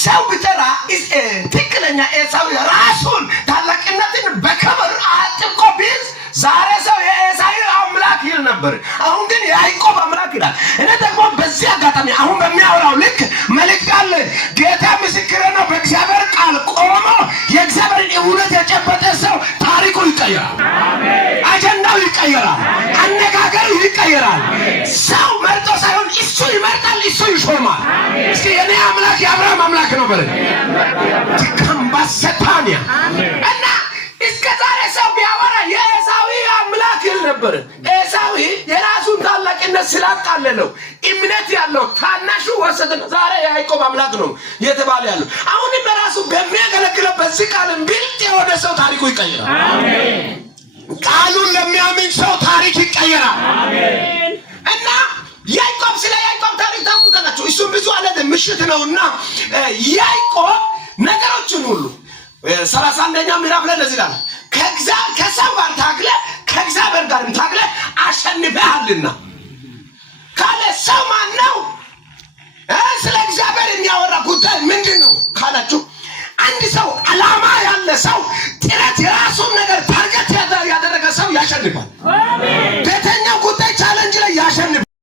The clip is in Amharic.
ሰው ቢጠራ ትክክለኛ ኤሳው ራሱን ታላቅነትን በክብር አጥብቆ ቢይዝ ዛሬ ሰው የኤሳው አምላክ ይል ነበር። አሁን ግን ያዕቆብ አምላክ ይላል። እኔ ደግሞ በዚህ አጋጣሚ አሁን በሚያወራው ልክ መልእክት አለ። ጌታ ምስክሬ ነው። በእግዚአብሔር ቃል ቆሞ የእግዚአብሔርን እውነት የጨበጠ ሰው ታሪኩ ይቀየራል። አጀንዳው ይቀየራል። አነጋገሩ ይቀየራል። ሰው መርጦ ሳይሆን እሱ ይመርጣል፣ እሱ ይሾማል። እስኪ የኔ አምላክ የአብርሃም አምላክ ነው በለ ትከምባሰታኒያ እና እስከ ዛሬ ሰው ቢያወራ የኤሳው አምላክ ይል ነበር። ኤሳው የራሱን ታላቅነት ስላቃለለው እምነት ያለው ታናሹ ወሰደና ዛሬ ያዕቆብ አምላክ ነው የተባለ ያለው። አሁንም በራሱ በሚያገለግለው በዚህ ቃል ብልጥ የሆነ ሰው ታሪኩ ይቀየራል። አሜን። ቃሉን ለሚያምን ሰው ታሪክ ይቀየራል። አሜን። እና ያዕቆብ ስለ ያዕቆብ ታሪክ ታውቁታላችሁ። እሱ ብዙ አለት ምሽት ነውና ያዕቆብ ነገሮችን ሁሉ 31ኛው ምዕራፍ ላይ ለዚህ ይላል ከሰው ጋር ታግለ ከእግዚአብሔር ጋር ታግለ አሸንፈሃልና ካለ ሰው ማን ነው? ስለ እግዚአብሔር የሚያወራ ጉዳይ ምንድነው ካላችሁ አንድ ሰው ዓላማ ያለ ሰው ጥረት